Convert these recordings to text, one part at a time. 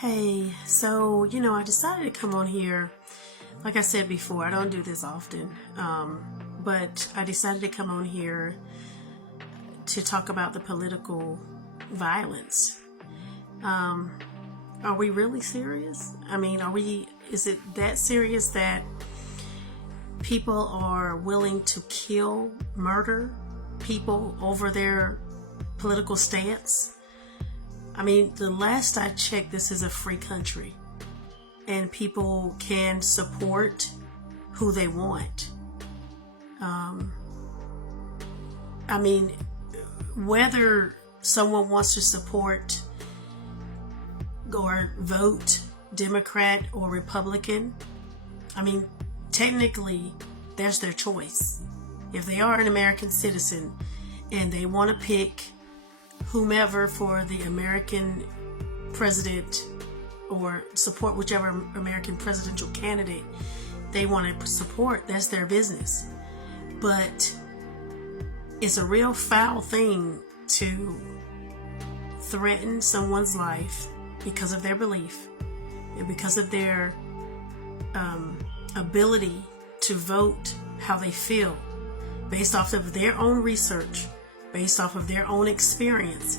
Hey, so, I decided to come on here. Like I said before, I don't do this often, but I decided to come on here to talk about the political violence. Um, are we really serious? Is it that serious that people are willing to murder people over their political stance? The last I checked, this is a free country, and people can support who they want. Um, I mean, whether someone wants to support or vote Democrat or Republican, technically, that's their choice. If they are an American citizen and they want to pick whomever for the American president or support whichever American presidential candidate they want to support, that's their business. But it's a real foul thing to threaten someone's life because of their belief and because of their ability to vote how they feel based off of their own research, based off of their own experience,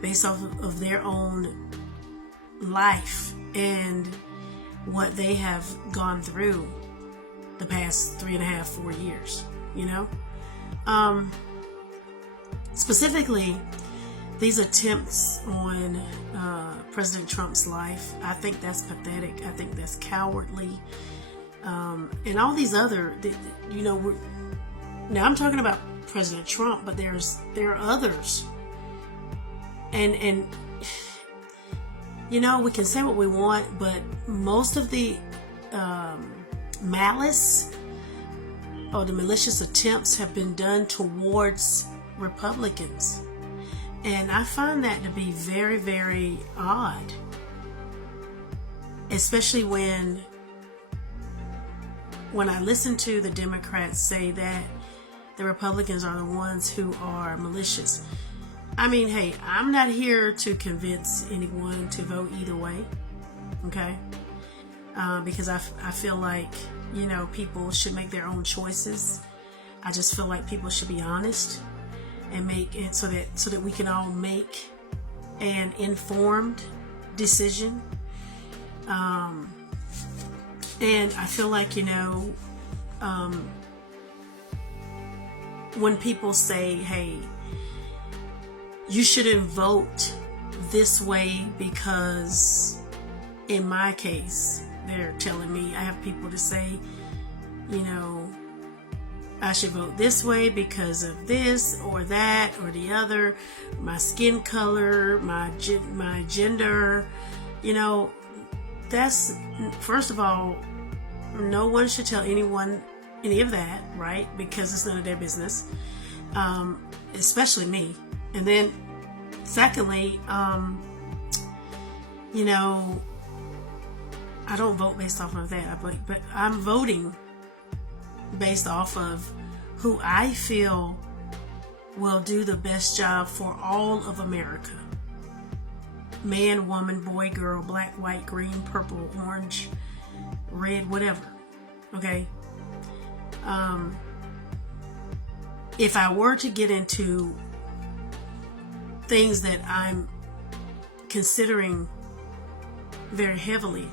based off of their own life and what they have gone through the past 3.5, 4 years, Specifically, these attempts on President Trump's life, I think that's pathetic. I think that's cowardly. And all these other, now I'm talking about President Trump, but there are others. And we can say what we want, but most of the malice or the malicious attempts have been done towards Republicans. And I find that to be very, very odd. Especially when I listen to the Democrats say that the Republicans are the ones who are malicious. Hey, I'm not here to convince anyone to vote either way, okay? Because I feel like, people should make their own choices. I just feel like people should be honest and make it so that we can all make an informed decision. And I feel like, when people say, hey, you shouldn't vote this way because, in my case, they're telling me, I have people to say, I should vote this way because of this or that or the other, my skin color, my gender, that's, first of all, no one should tell anyone any of that, right? Because it's none of their business, especially me. And then, secondly, I don't vote based off of that, but I'm voting based off of who I feel will do the best job for all of America. Man, woman, boy, girl, black, white, green, purple, orange, red, whatever. Okay? If I were to get into things that I'm considering very heavily,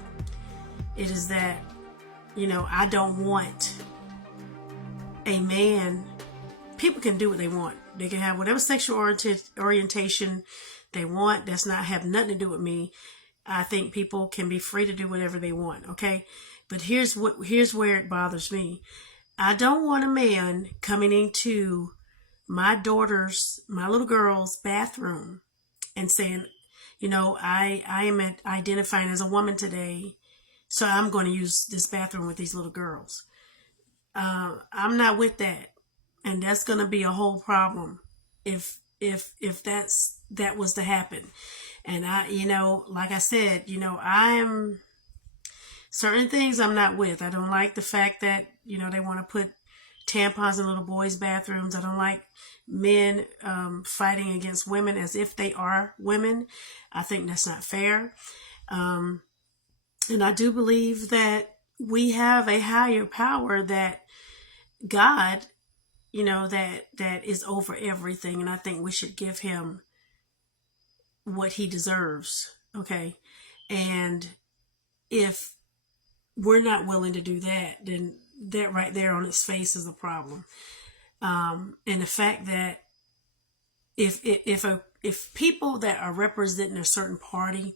it is that, I don't want a man. People can do what they want. They can have whatever sexual orientation they want. That's not have nothing to do with me. I think people can be free to do whatever they want, okay? But here's where it bothers me. I don't want a man coming into my little girl's bathroom and saying, I am identifying as a woman today, so I'm going to use this bathroom with these little girls. I'm not with that. And that's going to be a whole problem if that was to happen. And like I said, I'm certain things I'm not with. I don't like the fact that, they want to put tampons in little boys' bathrooms. I don't like men fighting against women as if they are women. I think that's not fair. And I do believe that we have a higher power, that God, that is over everything. And I think we should give him what he deserves. Okay. And if we're not willing to do that, then that right there on its face is a problem. And the fact that if people that are representing a certain party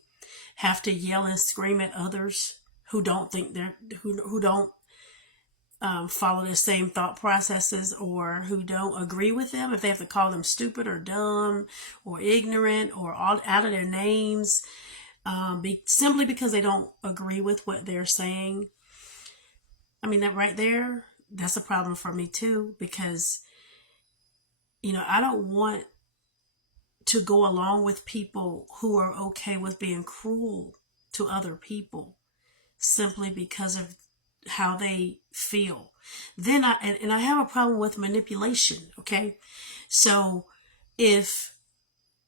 have to yell and scream at others who don't think who don't follow the same thought processes, or who don't agree with them, if they have to call them stupid or dumb or ignorant or all out of their names, simply because they don't agree with what they're saying. I mean, that right there, that's a problem for me too, because, I don't want to go along with people who are okay with being cruel to other people simply because of how they feel. Then I have a problem with manipulation. Okay. So if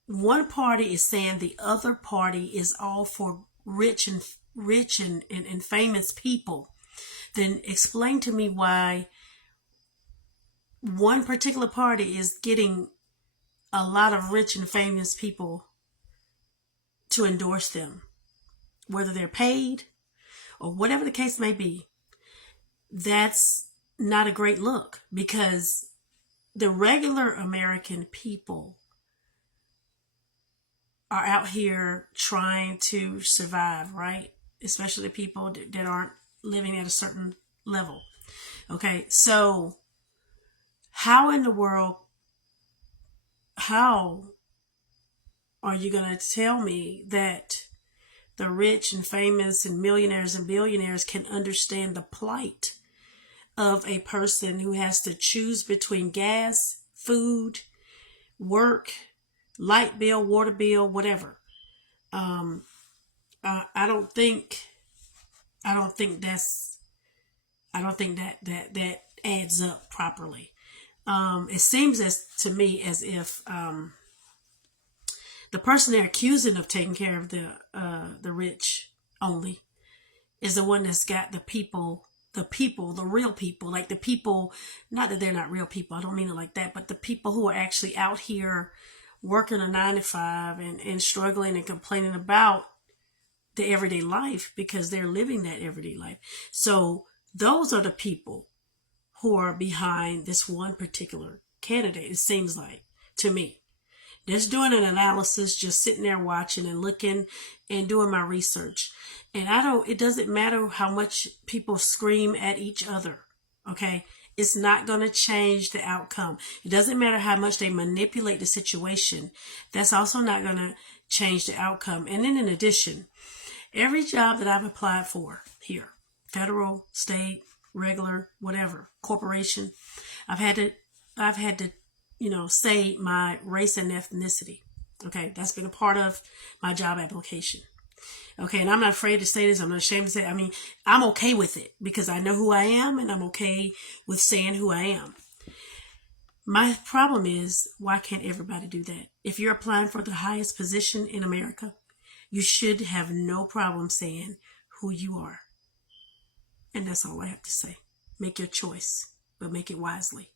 one party is saying the other party is all for rich and famous people, then explain to me why one particular party is getting a lot of rich and famous people to endorse them, whether they're paid or whatever the case may be. That's not a great look, because the regular American people are out here trying to survive, right? Especially the people that aren't living at a certain level. Okay, so how in the world, how are you going to tell me that the rich and famous and millionaires and billionaires can understand the plight of a person who has to choose between gas, food, work, light bill, water bill, whatever? I don't think that adds up properly. It seems to me as if the person they're accusing of taking care of the rich only is the one that's got the real people, like the people, not that they're not real people, I don't mean it like that, but the people who are actually out here working a 9 to 5 and struggling and complaining about the everyday life because they're living that everyday life. So those are the people who are behind this one particular candidate, it seems like to me. Just doing an analysis, just sitting there watching and looking and doing my research. And it doesn't matter how much people scream at each other. Okay. It's not going to change the outcome. It doesn't matter how much they manipulate the situation. That's also not going to change the outcome. And then in addition, every job that I've applied for here, federal, state, regular, whatever, corporation, I've had to, say my race and ethnicity. Okay. That's been a part of my job application. Okay. And I'm not afraid to say this. I'm not ashamed to say it. I mean, I'm okay with it because I know who I am and I'm okay with saying who I am. My problem is, why can't everybody do that? If you're applying for the highest position in America, you should have no problem saying who you are. And that's all I have to say. Make your choice, but make it wisely.